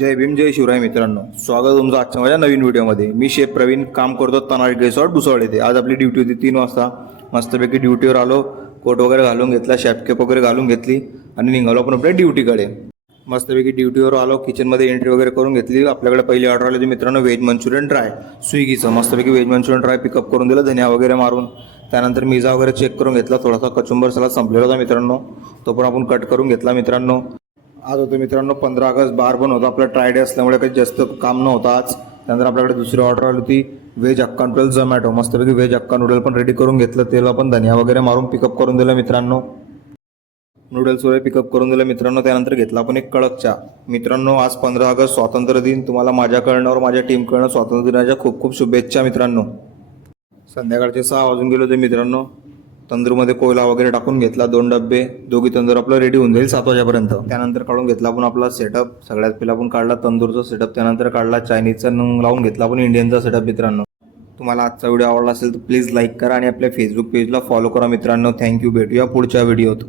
जय भीम जय शिवराय मित्रांनो, स्वागत तुमचं आजच्या माझ्या नवीन व्हिडिओमध्ये। मी शेफ प्रवीण, काम करतो तनारी रिसॉर्ट भुसावळ येथे। आज आपली ड्युटी होती 3 वाजता। मस्तपैकी ड्युटीवर आलो, कोट वगैरे घालून घेतला, शॅपकेप वगैरे घालून घेतली आणि निघालो आपण आपल्या ड्युटीकडे। मस्तपैकी ड्युटीवर आलो, किचनमध्ये एंट्री वगैरे करून घेतली। आपल्याकडे पहिली ऑर्डर आली होती मित्रांनो व्हेज मंचुरियन ड्राय, स्विगीचं। मस्तपैकी व्हेज मंचुरियन ड्राय पिकअप करून दिलं, धनिया वगैरे मारून। त्यानंतर मिजा वगैरे चेक करून घेतला, थोडासा कचुंबर सलाद संपलेला होता मित्रांनो, तो पण आपण कट करून घेतला मित्रांनो। आज होतं मित्रांनो 15 ऑगस्ट, बार पण होता आपला, ट्राय डे असल्यामुळे काही जास्त काम नव्हतं आज। त्यानंतर आपल्याकडे दुसरी ऑर्डर आली होती व्हेज हक्का नूडल्स झोमॅटो। मस्तपैकी व्हेज हक्का नूडल पण रेडी करून घेतलं, तेल पण धनिया वगैरे मारून पिकअप करून दिलं मित्रांनो। नूडल्स वगैरे पिकअप करून दिलं मित्रांनो। त्यानंतर घेतला आपण एक कडक चहा मित्रांनो। आज 15 ऑगस्ट स्वातंत्र्य दिन, तुम्हाला माझ्याकडनं और माझ्या टीमकडनं स्वातंत्र्य दिनाच्या खूप खूप शुभेच्छा मित्रांनो। संध्याकाळचे 6 वाजून गेले होते मित्रांनो। तंदूरमध्ये कोयला वगैरे टाकून घेतला, 2 डब्बे, दोघी तंदूर आपलं रेडी होऊन जाईल 7 वाजेपर्यंत। त्यानंतर काढून घेतला आपण आपला सेटअप। सगळ्यात पहिला आपण काढला तंदूरचा सेटअप, त्यानंतर काढला चायनीजचा, लावून घेतला आपण इंडियनचा सेटअप मित्रांनो। तुम्हाला आजचा व्हिडिओ आवडला असेल तर प्लीज लाईक करा आणि आपल्या फेसबुक पेजला फॉलो करा मित्रांनो। थँक्यू, भेटूया पुढच्या व्हिडिओत।